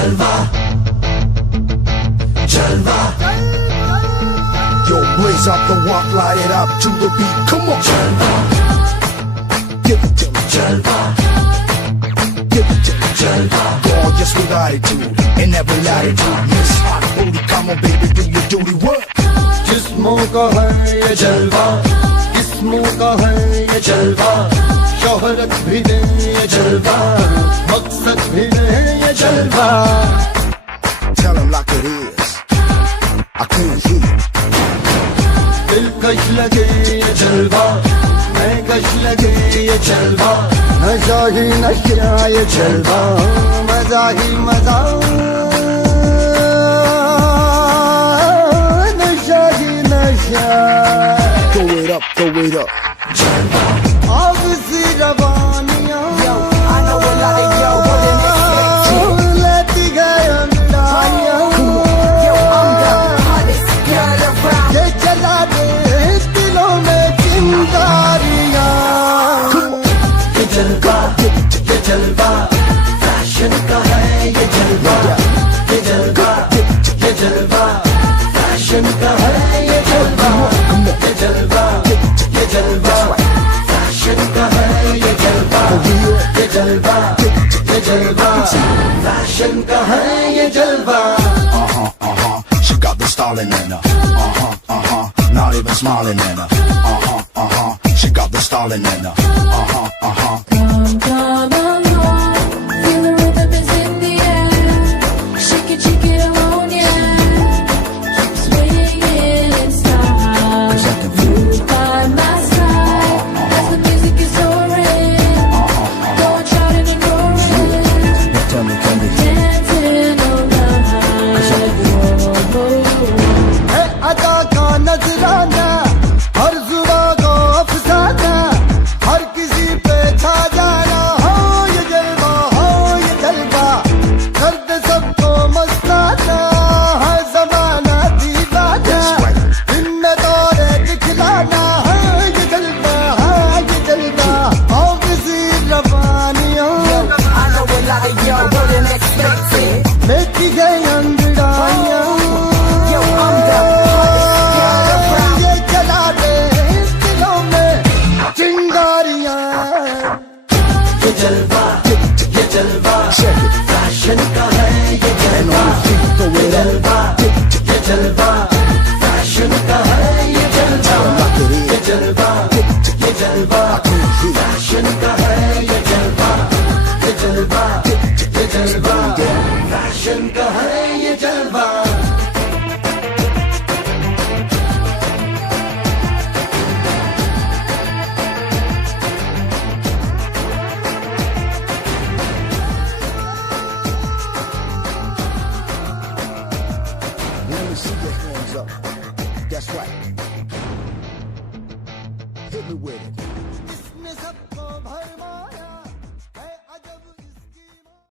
जलवा जलवा Yo, blaze up the walk, light it up to the beat. Come on, जलवा give it to me, जलवा give it to me. जलवा Gorgeous with attitude in every latitude. Miss Hot Booty, come on, baby, do your duty. What? जिस्मों का है ये जलवा, जिस्मों का है ये जलवा, शोहरत भी दे ये जलवा, मकसद भी दे ये जलवा। Tell him like it is. I can't hear. दिलकश लगे ये जलवा, मैं कश लगे ये जलवा, नशा ही नशा ये जलवा, मजा ही मजा, नशा ही नशा। Throw it up, throw it up. जलवा आग सी रवानियां, I know a lot of y'all wouldn't expect it. लेती गए अंगड़ाइयां, Yo, I'm the hottest girl around. ये जला दे दिलों में चिंगारियां। ये जलवा, ये जलवा, फैशन का है ये जलवा, ये जलवा, ये जलवा, फैशन का है ये जलवा, ये जलवा, ये जलवा, फैशन का है ये जलवा, ये जलवा, ये जलवा, फैशन का है ये जलवा। She got the stalling in her. Not even smiling in her. She got the stalling in her. Come along, feel the rhythm is in the air. Shake it alone, yeah. Keep swinging in style. You by my side, as the music is soaring. Don't try to ignore it. Tell me, can you Dancing all night. है अदा का नजराना, हर जुबा को अफसाना, हर किसी पे छा जाना। हो ये जलवा, हो ये जलवा, दर्द सबको मस्ताना, हर जमाना दीवाना, दिन में दौरे दिखलाना। है ये जलवा, है ये जलवा, हो किसी रवानियों, I know a lot of y'all wouldn't expect it. लेती गई अंगड़ाइयां। Yo, I'm the hottest girl around. ये जला दे दिलों में चिंगारियां। ये जलवा, ये जलवा, फैशन का है ये जलवा, ये जलवा, ये जलवा, फैशन का है ये जलवा, ये जलवा, ये जलवा, फैशन का है ये जलवा, ये जलवा, ये जलवा, फैशन का है ये जलवा।